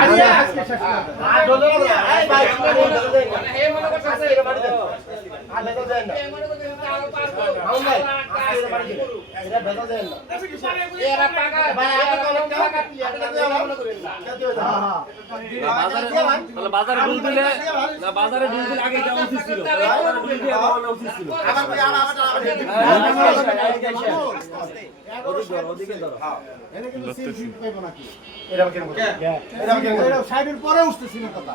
তাহলে বাজারে ডুল দিলে না বাজারে ডুল দিলে বাজারে বিল দিলে আগে যাওয়া উচিত ছিল বাজারে ডুল দিয়ে যাওয়া উচিত ছিল ওদিকে ধরো, ওদিকে ধরো। সাইডের পরে উঠতেছি না কথা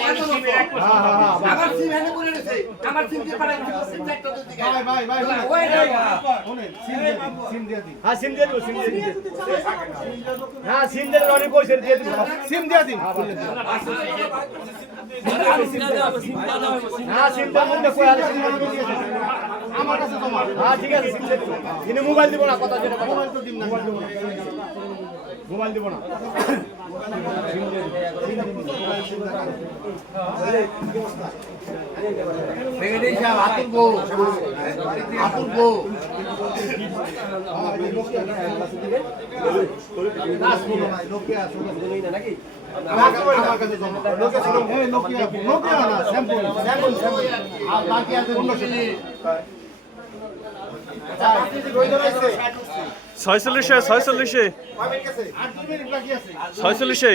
আর সিম দিয়ে দিই। হ্যাঁ, হ্যাঁ, হ্যাঁ, ভাই, ভাই, ভাই, ভাই, ভাই। শোনেন, সিম দিয়ে দিই, সিম দিয়ে দিই। হ্যাঁ সিম দিয়ে দেবো সিম দিয়ে দিন হ্যাঁ সিম দিয়ে অনেক পয়সা দিয়ে দেবো সিম দিয়ে দিন খুলে দিন। চিন্তা দেওয়া হবে, চিন্তা দেওয়া হবে, চিন্তা হ্যাঁ সিম কই আছে আমার কাছে তোমার হ্যাঁ ঠিক আছে দেবো কিন্তু মোবাইল দিব না কথা যেটা মোবাইল তো দিন না। মোবাইল দিব না। আতুল বউ আতুল বউ আমার কাছে জমা নোকিয়া নোকিয়া না। স্যাম্পল স্যাম্পল আর বাকি আছে অন্য ছয়চল্লিশে ছয়চল্লিশে।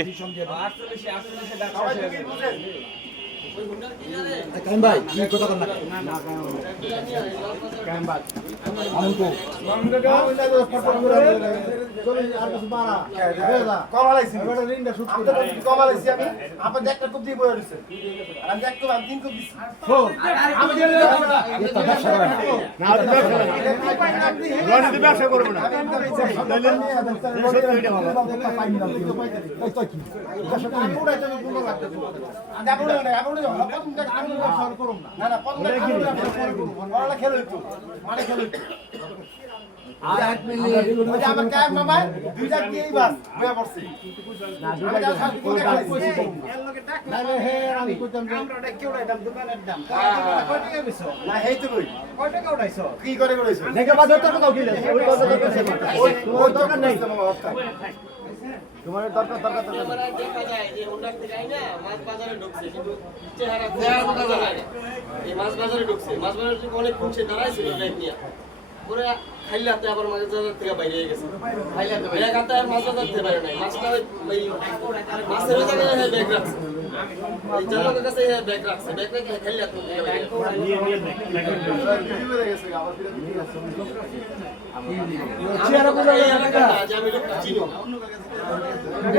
আট মিনিট বাকি আছে ছয়চল্লিশে না আর ব্যবসা না রনি ব্যবসা করব না আমি কইতাম যে আমরা কেউ দাম দোকানের দাম কয় টাকা বেচো কয় টাকা উঠাইছো দেখে বাজার তোর কোথাও কিনে ওই বাজার তোর কাছে ওই তোমার দরকার দরকার দরকার দরকার মাছ বাজারে ঢুকছে। মাছ বাজারে ঢুকে অনেক খুঁজছে দাঁড়াইছিল ব্যাগ নিয়ে। পরে খাইলাতে আবার মাছ বাজার থেকে বাইরে গেছে। খাইলাতে আর মাছ বাজার থেকে বাইরে নাই। মাছটা ওই ওই মাছের ওই জায়গায় হ্যাঁ ব্যাগ রাখছে। এই জানলার কাছে হ্যাঁ ব্যাগ রাখছে। ব্যাগ রেখে খাইলাতে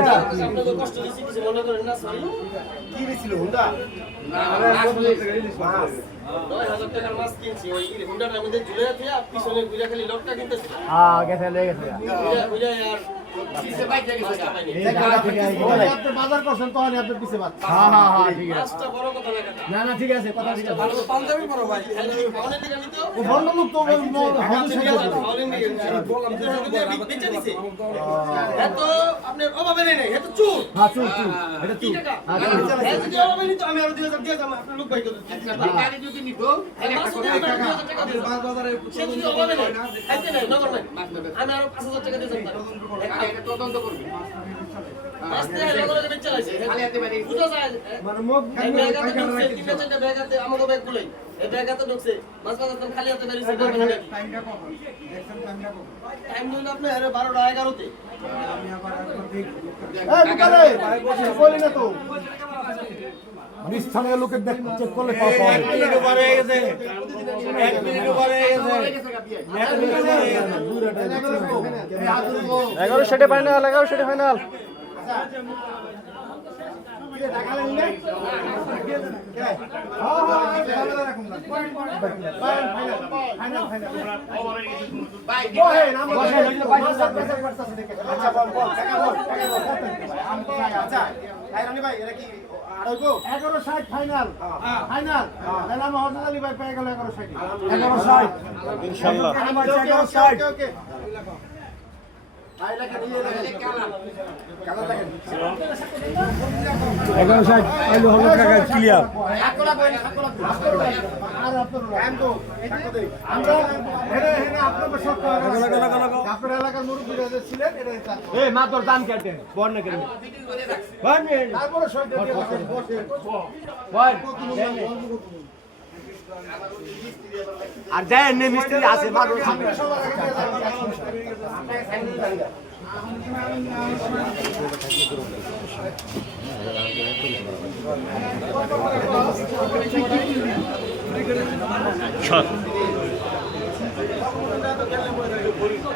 না কষ্ট দিচ্ছি কিছু মনে করেন না কি দিছিল হুন্ডা? হাজার টাকার মাছ কিনছি। ওই হুন্ডাটার মধ্যে ঝুলে দিয়ে পিছনে ঘুরে খালি লটকা কিনতেছি। হ্যাঁ গেছে লেগে গেছে। ঘুরে আর বাজার করছেন তখন আপনার পিছে বাদ হ্যাঁ হ্যাঁ হ্যাঁ ঠিক আছে কথা না কথা না না ঠিক আছে কথা ঠিক আছে পাঞ্জাবি বড় ভাই ও বন্ধ লোক তো এত আপনার অভাবে নেই এত চুর হ্যাঁ চুপ চুপ এটা টাকা হ্যাঁ যদি অভাবে নিত আমি আরও দুই হাজার দিয়ে যাব আপনার লোক ভাই কত গাড়ি যদি নিত যদি আপনার দুই হাজার টাকা দিয়ে সে যদি অভাবে নেই নাই আমি আরও পাঁচ হাজার টাকা দিয়ে যাব। তদন্ত করবি। বুঝা যায় মানে আপনি বারোটা এগারোতে। এই বিকালে বলি না তো। স্থানীয় লোকের দেখ চেক করলে এক মিনিট হয়ে হয়ে গেছে এগারো সেটে ফাইনাল এগারো সেটে ফাইনাল হ্যাঁ হ্যাঁ আচ্ছা ভাই এটা কি আড়াইগো 11 60 ফাইনাল ফাইনাল তাহলে আমরা আলী ভাই পেয়ে গেল 11 60 11 60 ইনশাল্লাহ আমার 11 60 ওকে ভাই লেখা নিয়ে লেখা কালা দেখেন। এগারো ষাট আইলো হলো টাকা ক্লিয়ার হাতকড়া কই হাতকড়া হাতকড়া আর আপনার কাম তো আমরা আপনার এলাকার মুরব্বীরা যে ছিলেন এটা এ মা তোর দাম কেটেন না। কেন বল তারপরে আর দেন নে মিস্ত্রি আছে আগে দিয়ে